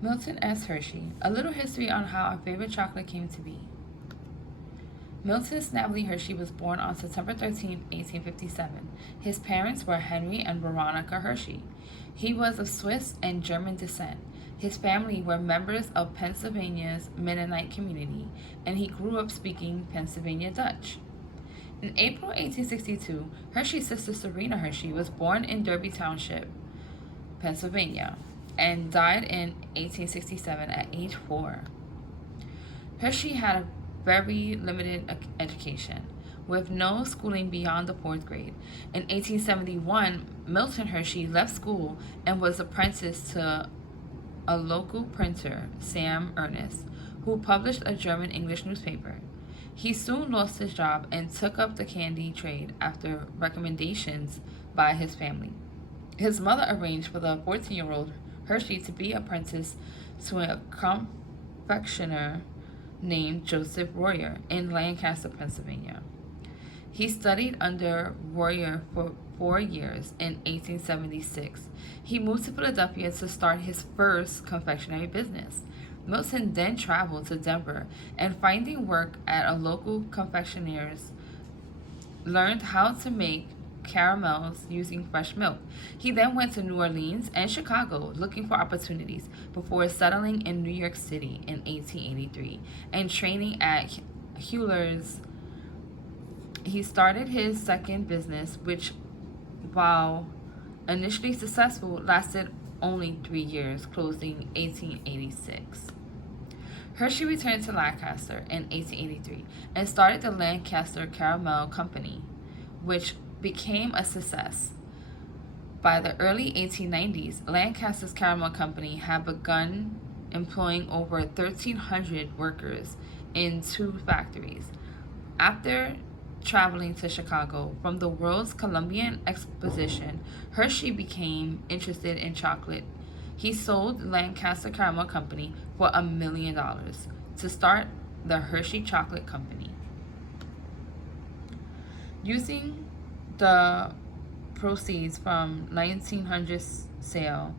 Milton S. Hershey, a little history on how our favorite chocolate came to be. Milton Snavely Hershey was born on September 13, 1857. His parents were Henry and Veronica Hershey. He was of Swiss and German descent. His family were members of Pennsylvania's Mennonite community, and he grew up speaking Pennsylvania Dutch. In April 1862, Hershey's sister Serena Hershey was born in Derby Township, Pennsylvania, and died in 1867 at age 4. Hershey had a very limited education, with no schooling beyond the 4th grade. In 1871, Milton Hershey left school and was apprenticed to a local printer, Sam Ernest, who published a German-English newspaper. He soon lost his job and took up the candy trade after recommendations by his family. His mother arranged for the 14-year-old Hershey to be apprenticed to a confectioner named Joseph Royer in Lancaster, Pennsylvania. He studied under Royer for 4 years. In 1876, he moved to Philadelphia to start his first confectionery business. Milton then traveled to Denver and, finding work at a local confectioner's, learned how to make caramels using fresh milk. He then went to New Orleans and Chicago looking for opportunities before settling in New York City in 1883 and training at Hewler's. He started his second business, which, while initially successful, lasted only 3 years, closing 1886. Hershey returned to Lancaster in 1883 and started the Lancaster Caramel Company, which became a success. By the early 1890s, Lancaster's Caramel Company had begun employing over 1,300 workers in 2 factories. After traveling to Chicago from the World's Columbian Exposition, Hershey became interested in chocolate. He sold Lancaster Caramel Company for $1 million to start the Hershey Chocolate Company. Using the proceeds from 1900's sale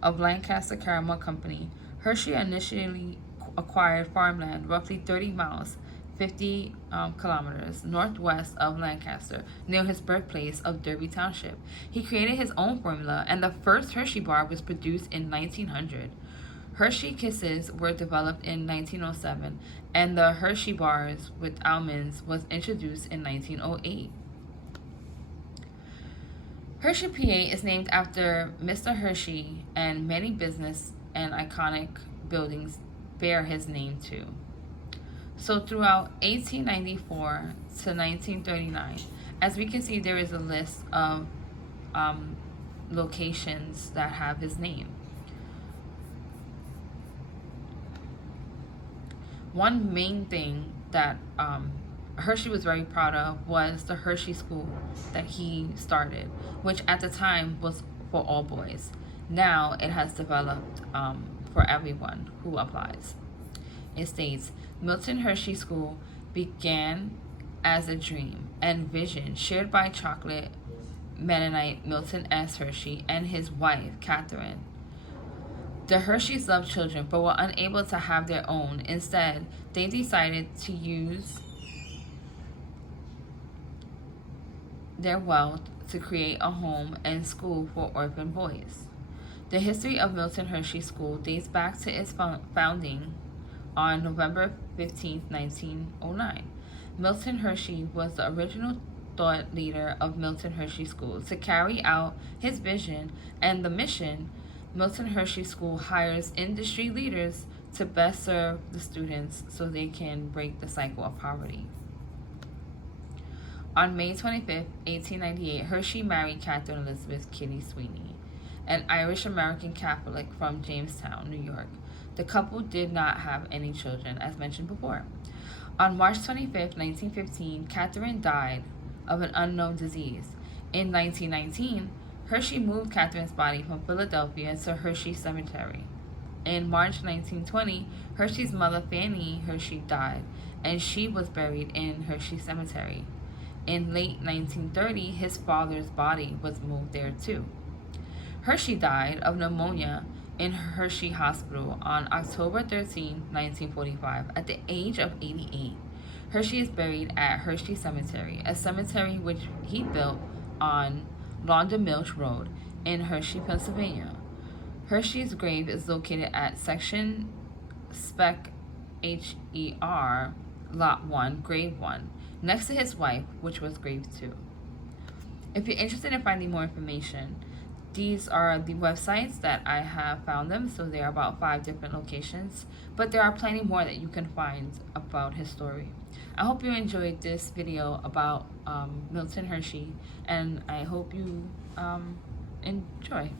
of Lancaster Caramel Company, Hershey initially acquired farmland roughly 30 miles, 50 kilometers northwest of Lancaster, near his birthplace of Derby Township. He created his own formula, and the first Hershey bar was produced in 1900. Hershey Kisses were developed in 1907, and the Hershey bars with almonds was introduced in 1908. Hershey, PA is named after Mr. Hershey, and many business and iconic buildings bear his name too. So throughout 1894 to 1939, as we can see, there is a list of locations that have his name. One main thing that Hershey was very proud of was the Hershey School that he started, which at the time was for all boys. Now it has developed for everyone who applies. It states, Milton Hershey School began as a dream and vision shared by chocolate Mennonite Milton S. Hershey and his wife, Catherine. The Hersheys loved children but were unable to have their own. Instead, they decided to use their wealth to create a home and school for orphan boys. The history of Milton Hershey School dates back to its founding on November 15, 1909. Milton Hershey was the original thought leader of Milton Hershey School. To carry out his vision and the mission, Milton Hershey School hires industry leaders to best serve the students so they can break the cycle of poverty. On May 25, 1898, Hershey married Catherine Elizabeth Kitty Sweeney, an Irish-American Catholic from Jamestown, New York. The couple did not have any children, as mentioned before. On March 25, 1915, Catherine died of an unknown disease. In 1919, Hershey moved Catherine's body from Philadelphia to Hershey Cemetery. In March 1920, Hershey's mother, Fanny Hershey, died, and she was buried in Hershey Cemetery. In late 1930, his father's body was moved there too. Hershey died of pneumonia in Hershey Hospital on October 13, 1945, at the age of 88. Hershey is buried at Hershey Cemetery, a cemetery which he built on Londa Milch Road in Hershey, Pennsylvania. Hershey's grave is located at Section Spec HER, Lot 1, Grave 1, next to his wife, which was Grave 2. If you're interested in finding more information, these are the websites that I have found them. So there are about 5 different locations, but there are plenty more that you can find about his story. I hope you enjoyed this video about Milton Hershey, and I hope you enjoy.